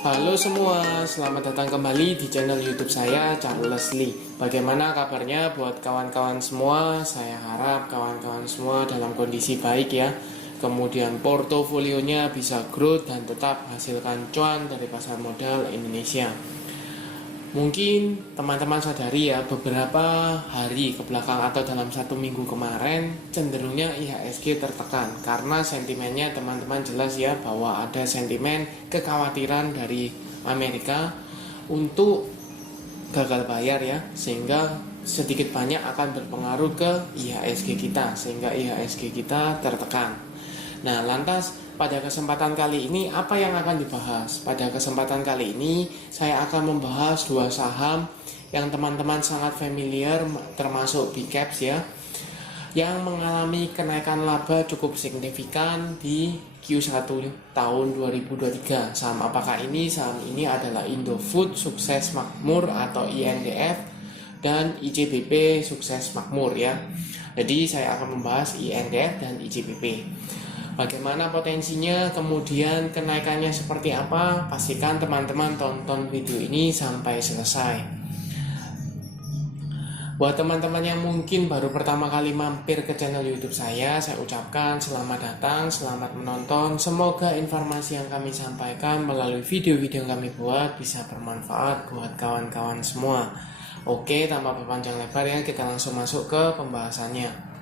Halo semua, selamat datang kembali di channel YouTube saya, Charles Lee. Bagaimana kabarnya buat kawan-kawan semua? Saya harap kawan-kawan semua dalam kondisi baik ya. Kemudian portofolionya bisa growth dan tetap hasilkan cuan dari pasar modal Indonesia. Mungkin teman-teman sadari ya, beberapa hari ke belakang atau dalam 1 minggu kemarin cenderungnya IHSG tertekan karena sentimennya teman-teman jelas ya, bahwa ada sentimen kekhawatiran dari Amerika untuk gagal bayar ya, sehingga sedikit banyak akan berpengaruh ke IHSG kita, sehingga IHSG kita tertekan. Nah, lantas pada kesempatan kali ini apa yang akan dibahas? Pada kesempatan kali ini saya akan membahas dua saham yang teman-teman sangat familiar, termasuk big caps ya, yang mengalami kenaikan laba cukup signifikan di Q1 tahun 2023. Saham apakah ini? Saham ini adalah Indofood Sukses Makmur atau INDF dan ICBP Sukses Makmur ya. Jadi saya akan membahas INDF dan ICBP. Bagaimana potensinya, kemudian kenaikannya seperti apa? Pastikan teman-teman tonton video ini sampai selesai. Buat teman-teman yang mungkin baru pertama kali mampir ke channel YouTube saya ucapkan selamat datang, selamat menonton. Semoga informasi yang kami sampaikan melalui video-video yang kami buat bisa bermanfaat buat kawan-kawan semua. Oke, tanpa berpanjang lebar ya, kita langsung masuk ke pembahasannya.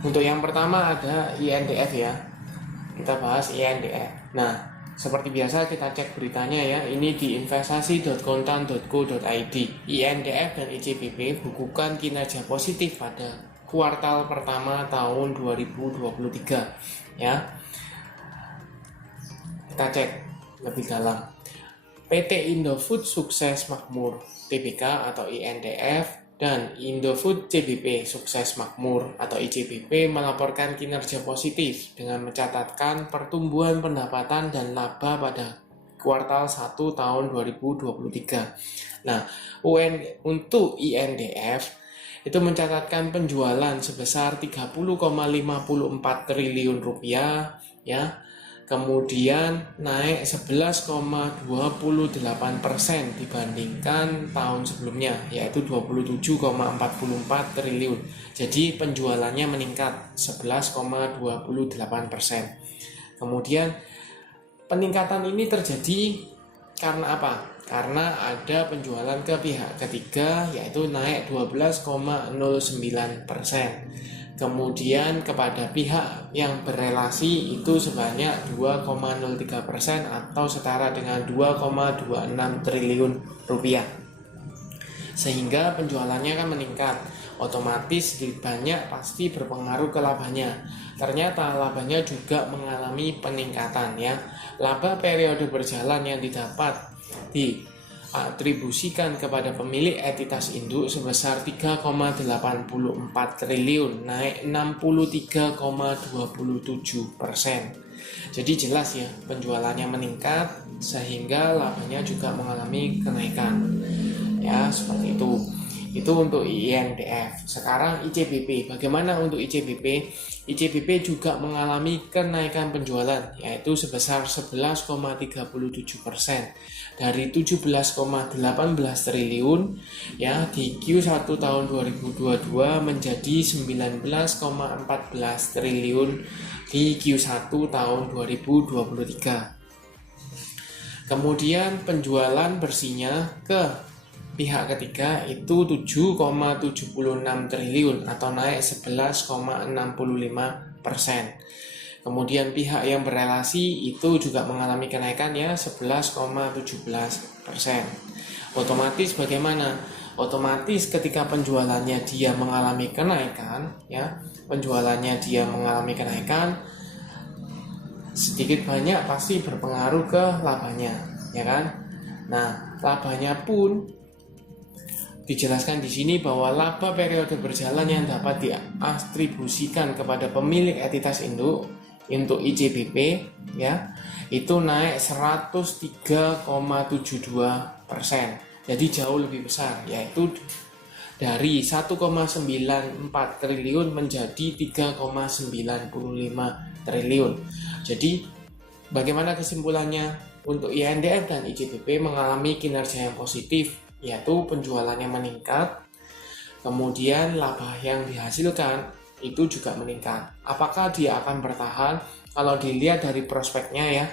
Untuk yang pertama ada INDF ya. Kita bahas INDF. Nah, seperti biasa kita cek beritanya ya. Ini di investasi.kontan.co.id. INDF dan ICBP bukukan kinerja positif pada kuartal pertama tahun 2023 ya. Kita cek lebih dalam. PT Indofood Sukses Makmur Tbk atau INDF dan Indofood CBP Sukses Makmur atau ICBP melaporkan kinerja positif dengan mencatatkan pertumbuhan pendapatan dan laba pada kuartal 1 tahun 2023. Nah, untuk INDF itu mencatatkan penjualan sebesar 30,54 triliun rupiah ya. Kemudian naik 11,28% dibandingkan tahun sebelumnya, yaitu 27,44 triliun. Jadi penjualannya meningkat 11,28%. Kemudian peningkatan ini terjadi karena apa? Karena ada penjualan ke pihak ketiga, yaitu naik 12,09%. Kemudian kepada pihak yang berelasi itu sebanyak 2,03% atau setara dengan 2,26 triliun rupiah. Sehingga penjualannya kan meningkat, otomatis sedikit banyak pasti berpengaruh ke labanya. Ternyata labanya juga mengalami peningkatan ya. Laba periode berjalan yang didapat diatribusikan kepada pemilik entitas induk sebesar 3,84 triliun, naik 63,27%. Jadi jelas ya, penjualannya meningkat sehingga labanya juga mengalami kenaikan. Ya, seperti itu. Itu untuk INDF. Sekarang ICBP. Bagaimana untuk ICBP? ICBP juga mengalami kenaikan penjualan, yaitu sebesar 11,37% dari 17,18 triliun ya di Q1 tahun 2022 menjadi 19,14 triliun di Q1 tahun 2023. Kemudian penjualan bersihnya ke pihak ketiga itu 7,76 triliun atau naik 11,65%. Kemudian pihak yang berelasi itu juga mengalami kenaikan ya 11,17%. Otomatis bagaimana? Otomatis ketika penjualannya dia mengalami kenaikan ya, sedikit banyak pasti berpengaruh ke labanya, ya kan? Nah, labanya pun dijelaskan di sini bahwa laba periode berjalan yang dapat diatribusikan kepada pemilik entitas induk untuk ICBP ya, itu naik 103,72%. Jadi jauh lebih besar, yaitu dari 1,94 triliun menjadi 3,95 triliun. Jadi bagaimana kesimpulannya? Untuk INDF dan IJBP mengalami kinerja yang positif, yaitu penjualannya meningkat, kemudian laba yang dihasilkan itu juga meningkat. Apakah dia akan bertahan? Kalau dilihat dari prospeknya ya,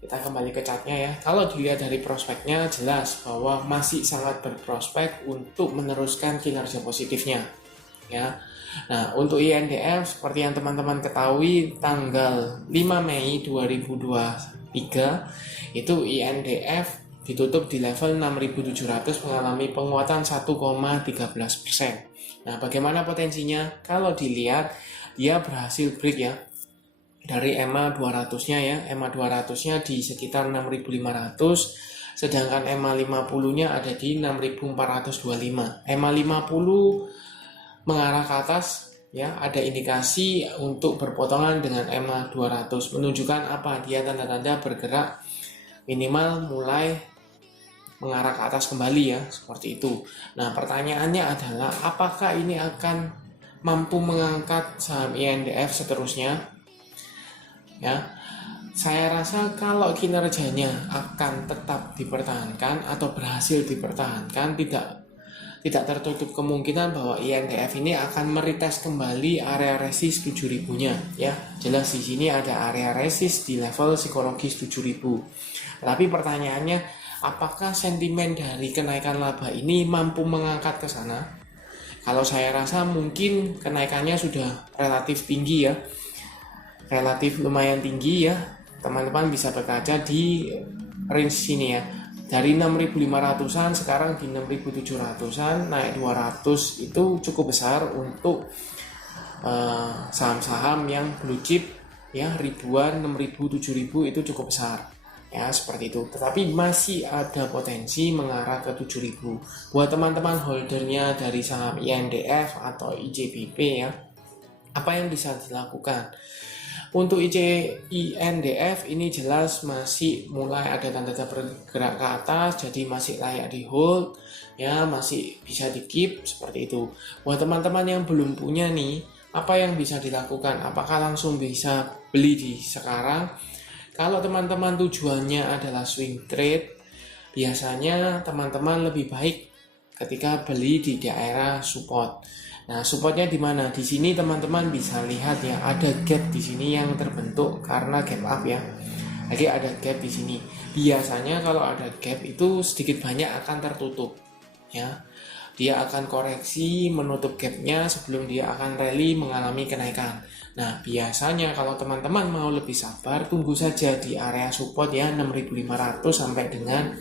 kita kembali ke chartnya ya. Kalau dilihat dari prospeknya jelas bahwa masih sangat berprospek untuk meneruskan kinerja positifnya ya. Nah, untuk INDF seperti yang teman-teman ketahui tanggal 5 Mei 2023 itu INDF ditutup di level 6.700 mengalami penguatan 1,13%. Nah, bagaimana potensinya? Kalau dilihat dia berhasil break ya dari EMA 200-nya ya. EMA 200-nya di sekitar 6.500, sedangkan EMA 50-nya ada di 6.425. EMA 50 mengarah ke atas ya, ada indikasi untuk berpotongan dengan EMA 200, menunjukkan apa? Dia tanda-tanda bergerak minimal mulai mengarah ke atas kembali ya, seperti itu. Nah, pertanyaannya adalah apakah ini akan mampu mengangkat saham INDF seterusnya? Ya. Saya rasa kalau kinerjanya akan tetap dipertahankan atau berhasil dipertahankan, tidak tertutup kemungkinan bahwa INDF ini akan meretest kembali area resist 7.000-nya ya. Jelas di sini ada area resist di level psikologis 7.000. Tapi pertanyaannya, apakah sentimen dari kenaikan laba ini mampu mengangkat ke sana? Kalau saya rasa mungkin kenaikannya sudah relatif tinggi ya. Relatif lumayan tinggi ya. Teman-teman bisa berkaca di range sini ya. Dari 6.500-an sekarang di 6.700-an, naik 200 itu cukup besar untuk saham-saham yang blue chip ya, ribuan, 6.000, 7.000 itu cukup besar ya, seperti itu. Tetapi masih ada potensi mengarah ke 7.000 buat teman-teman holdernya dari saham INDF atau IJBP ya. Apa yang bisa dilakukan? Untuk INDF ini jelas masih mulai ada tanda-tanda bergerak ke atas, jadi masih layak di hold ya, masih bisa di keep seperti itu. Buat teman-teman yang belum punya nih, apa yang bisa dilakukan? Apakah langsung bisa beli di sekarang? Kalau teman-teman tujuannya adalah swing trade, biasanya teman-teman lebih baik ketika beli di daerah support. Nah, supportnya di mana? Di sini teman-teman bisa lihat ya, ada gap di sini yang terbentuk karena gap up ya. Jadi ada gap di sini. Biasanya kalau ada gap itu sedikit banyak akan tertutup ya. Dia akan koreksi menutup gapnya sebelum dia akan rally mengalami kenaikan. Nah, biasanya kalau teman-teman mau lebih sabar, tunggu saja di area support ya, 6.500 sampai dengan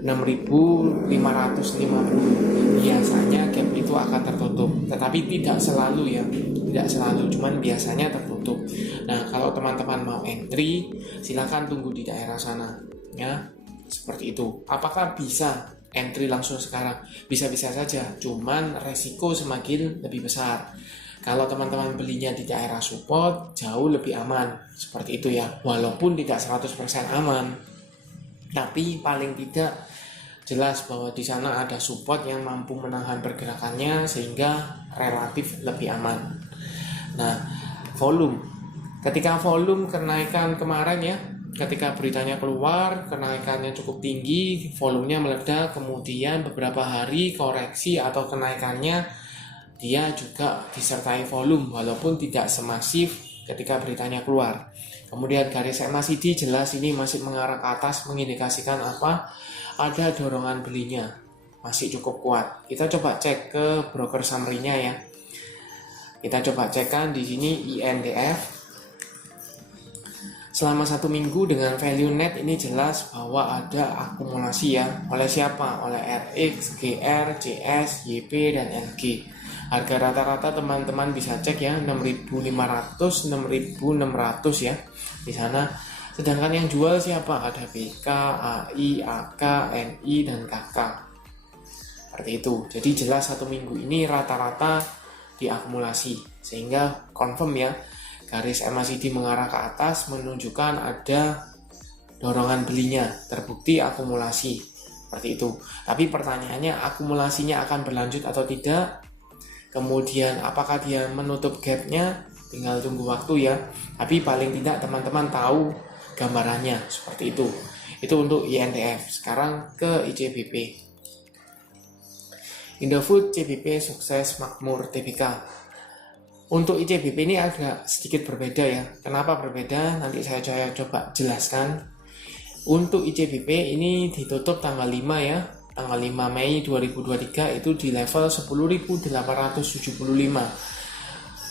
6.550. Biasanya gap itu akan tertutup, tetapi tidak selalu ya, tidak selalu, cuman biasanya tertutup. Nah, kalau teman-teman mau entry, silakan tunggu di daerah sana ya, seperti itu. Apakah bisa entry langsung sekarang? Bisa-bisa saja, cuman resiko semakin lebih besar. Kalau teman-teman belinya di daerah support, jauh lebih aman, seperti itu ya. Walaupun tidak 100% aman, tapi paling tidak jelas bahwa di sana ada support yang mampu menahan pergerakannya sehingga relatif lebih aman. Nah, volume. Ketika volume kenaikan kemarin ya, ketika beritanya keluar, kenaikannya cukup tinggi, volumenya meledak, kemudian beberapa hari koreksi atau kenaikannya dia juga disertai volume walaupun tidak semasif ketika beritanya keluar. Kemudian garis MACD jelas ini masih mengarah ke atas, mengindikasikan apa? Ada dorongan belinya masih cukup kuat. Kita coba cek ke broker summary-nya ya. Kita coba cekkan di sini INDF selama 1 minggu dengan value net ini jelas bahwa ada akumulasi ya. Oleh siapa? Oleh RX, GR, CS, YP, dan NG. Harga rata-rata teman-teman bisa cek ya, 6.500, 6.600 ya di sana. Sedangkan yang jual siapa? Ada BK, AI, AK, NI, dan KK. Seperti itu. Jadi jelas 1 minggu ini rata-rata diakumulasi, sehingga confirm ya, garis MACD mengarah ke atas menunjukkan ada dorongan belinya, terbukti akumulasi seperti itu. Tapi pertanyaannya, akumulasinya akan berlanjut atau tidak, kemudian apakah dia menutup gapnya, tinggal tunggu waktu ya. Tapi paling tidak teman-teman tahu gambarannya seperti itu. Itu untuk INDF. Sekarang ke ICBP. Indofood, CBP, Sukses, Makmur, TBK. Untuk ICBP ini agak sedikit berbeda ya. Kenapa berbeda? Nanti saya coba jelaskan. Untuk ICBP ini ditutup tanggal 5 ya. Tanggal 5 Mei 2023 itu di level 10.875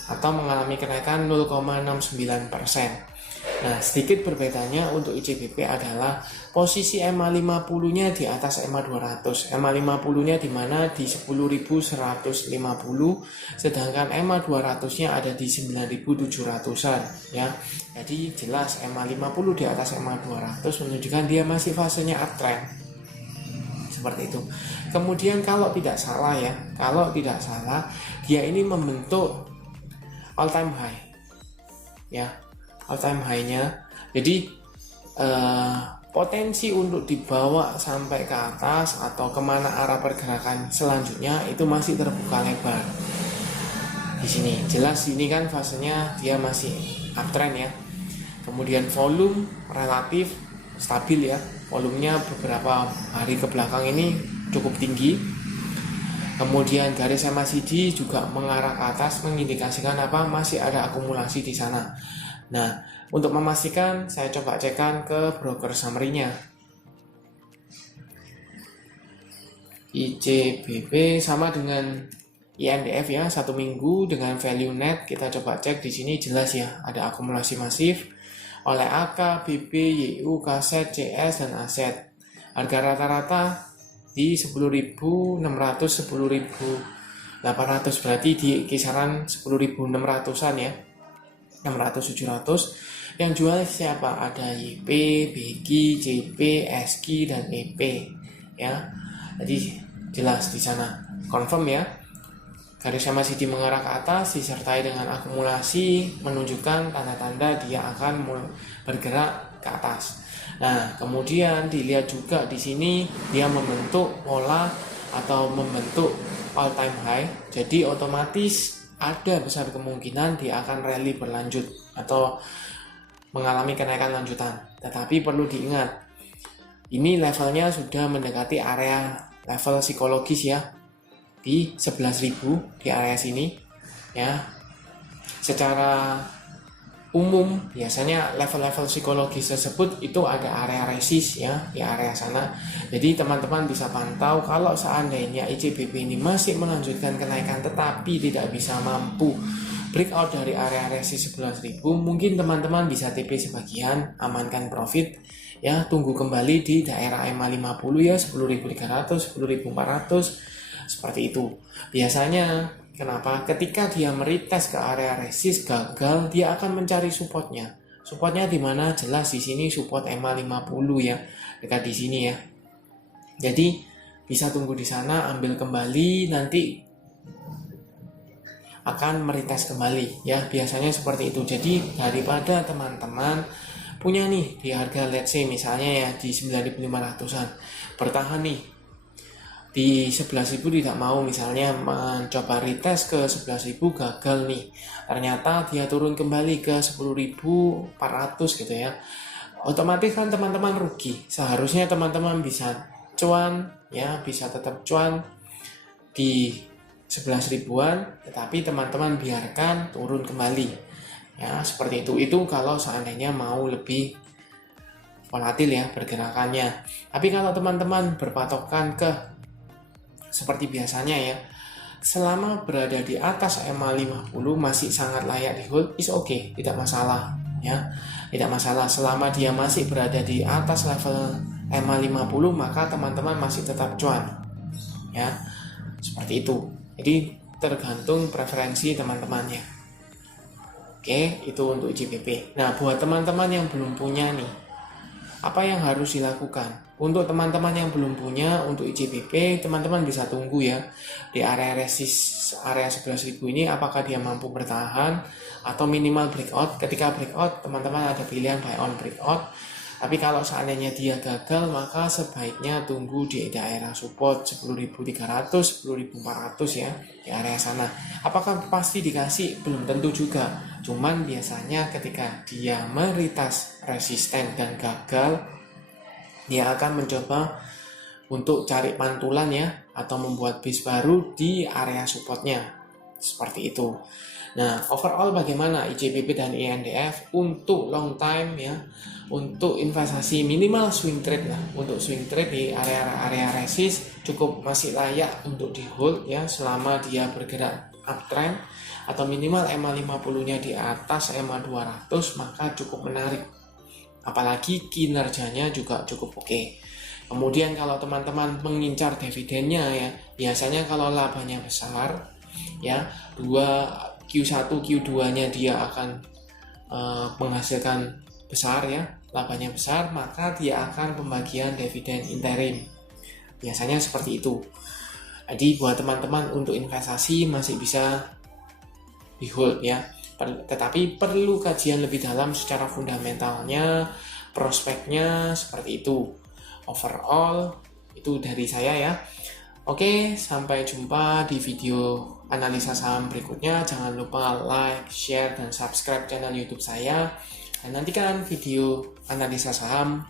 atau mengalami kenaikan 0,69%. Nah, sedikit berbedanya untuk ICBP adalah posisi MA50-nya di atas MA200. MA50-nya di mana di 10.150, sedangkan MA200-nya ada di 9.700-an ya. Jadi jelas MA50 di atas MA200 menunjukkan dia masih fasenya uptrend. Seperti itu. Kemudian kalau tidak salah dia ini membentuk all time high. Ya. All time high-nya. Jadi potensi untuk dibawa sampai ke atas atau kemana arah pergerakan selanjutnya itu masih terbuka lebar. Di sini jelas ini kan fasenya dia masih uptrend ya. Kemudian volume relatif stabil ya. Volumenya beberapa hari ke belakang ini cukup tinggi. Kemudian garis MACD juga mengarah ke atas, mengindikasikan apa? Masih ada akumulasi di sana. Nah, untuk memastikan saya coba cekkan ke broker summary-nya. ICBP sama dengan INDF ya, 1 minggu dengan value net kita coba cek di sini jelas ya, ada akumulasi masif oleh AK, BP, YU, KZ, CS dan aset. Harga rata-rata di 10.600, 10.800 berarti di kisaran 10.600-an ya. 600-700. Yang jual siapa? Ada YP, BG, JP, SK dan EP ya. Jadi jelas di sana. Confirm ya. Garis MACD mengarah ke atas disertai dengan akumulasi menunjukkan tanda-tanda dia akan bergerak ke atas. Nah, kemudian dilihat juga di sini dia membentuk pola atau membentuk all time high. Jadi otomatis ada besar kemungkinan dia akan rally berlanjut atau mengalami kenaikan lanjutan. Tetapi perlu diingat, ini levelnya sudah mendekati area level psikologis ya, di 11.000 di area sini ya. Secara umum biasanya level-level psikologis tersebut itu ada area resist ya, di area sana. Jadi teman-teman bisa pantau kalau seandainya ICBP ini masih melanjutkan kenaikan tetapi tidak bisa mampu breakout dari area resist 11.000, mungkin teman-teman bisa TP sebagian, amankan profit ya, tunggu kembali di daerah MA50 ya, 10.300, 10.400 seperti itu. Biasanya kenapa? Ketika dia meretest ke area resist gagal, dia akan mencari supportnya. Supportnya di mana? Jelas di sini support MA50 ya, dekat di sini ya. Jadi bisa tunggu di sana, ambil kembali, nanti akan meretest kembali ya. Biasanya seperti itu. Jadi daripada teman-teman punya nih di harga let's say misalnya ya di 9.500-an, bertahan nih di 11.000 tidak mau, misalnya mencoba retest ke 11.000 gagal nih, ternyata dia turun kembali ke 10.400 gitu ya, otomatis kan teman-teman rugi. Seharusnya teman-teman bisa cuan ya, bisa tetap cuan di 11.000-an, tetapi teman-teman biarkan turun kembali ya, seperti itu. Itu kalau seandainya mau lebih volatil ya pergerakannya. Tapi kalau teman-teman berpatokan ke seperti biasanya ya, selama berada di atas MA50 masih sangat layak di hold, is okay, tidak masalah ya, tidak masalah. Selama dia masih berada di atas level MA50 maka teman-teman masih tetap cuan ya, seperti itu. Jadi tergantung preferensi teman-temannya. Oke, itu untuk ICBP. Nah, buat teman-teman yang belum punya nih, apa yang harus dilakukan? Untuk teman-teman yang belum punya untuk ICBP, teman-teman bisa tunggu ya di area resist area 11.000 ini, apakah dia mampu bertahan atau minimal breakout. Ketika breakout, teman-teman ada pilihan buy on breakout. Tapi kalau seandainya dia gagal, maka sebaiknya tunggu di daerah support 10.300, 10.400 ya, di area sana. Apakah pasti dikasih? Belum tentu juga. Cuman biasanya ketika dia meretas resisten dan gagal, dia akan mencoba untuk cari pantulan ya, atau membuat base baru di area supportnya. Seperti itu. Nah, overall bagaimana ICBP dan INDF untuk long time ya, untuk investasi minimal swing trade lah. Untuk swing trade di area resist cukup masih layak untuk di hold ya, selama dia bergerak uptrend atau minimal EMA 50-nya di atas EMA 200, maka cukup menarik. Apalagi kinerjanya juga cukup oke. Kemudian kalau teman-teman mengincar dividennya ya, biasanya kalau labanya besar ya, Q1 Q2-nya dia akan menghasilkan besar ya, labanya besar, maka dia akan pembagian dividen interim. Biasanya seperti itu. Jadi buat teman-teman untuk investasi masih bisa di hold ya. Tetapi perlu kajian lebih dalam secara fundamentalnya, prospeknya seperti itu. Overall itu dari saya ya. Oke, sampai jumpa di video analisa saham berikutnya. Jangan lupa like, share, dan subscribe channel YouTube saya. Dan nantikan video analisa saham.